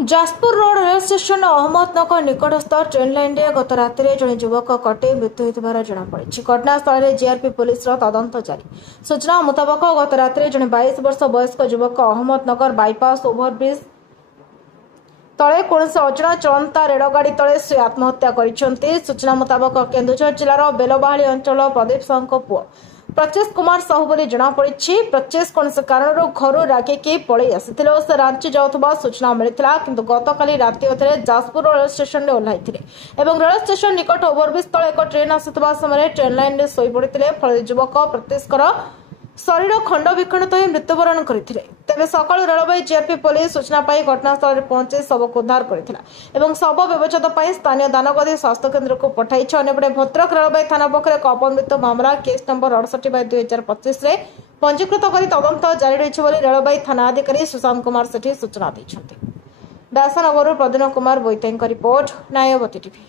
Jajpur road rail station Ahmednagar निकटस्थ train line रे गत राति जड़े युवक कटे मृत्यु होता जमापड़ी। घटनास्थल में जीआरपी पुलिस तदंत जारी। सूचना मुताबक गत राति जड़े 22 वर्ष वयस्क युवक अहमदनगर बाईपास ओभरब्रिज तले कौन अजଣା चलता रेलगाड़ी तले से आत्महत्या कर। सूचना मुताबक केन्दुझर जिलार बेलबाहाली अंचल प्रदीप साहू पुओ प्रचेश कुमार साहू बोली जमापड़ी। प्रचेश कौन कारण घर रागिकी पलि आसी से रांची जाऊा सूचना मिलता किंतु गतकाली राति अधे जाजपुर रेल स्टेशन में ओह्लैते रेल स्टेशन निकट ओभरब्रिज तले एक ट्रेन आसुवा समय ट्रेन लाइन में शोई पड़ते फल युवक प्रत्येशकर शरीर खंड विखंडित हो मृत्युवरण करते। तेज सका रेलवे जीआरपी पुलिस सूचना पाई घटनास्थल में पहुंची शव को उद्धार कर शव व्यवच्छेद स्थानीय दानगदी स्वास्थ्य केन्द्र को पठाई। अन्यपटे भद्रक रेलवे थाना पक्ष एक अपमृत्यु मामला केस नंबर 68/2025 पंजीकृत कर तदंत जारी रही रेलवे थाना अधिकारी सुशांत कुमार सेठी सूचना देते। दासनगर प्रदीन कुमार बोईताई रिपोर्ट न्यायवती टीवी।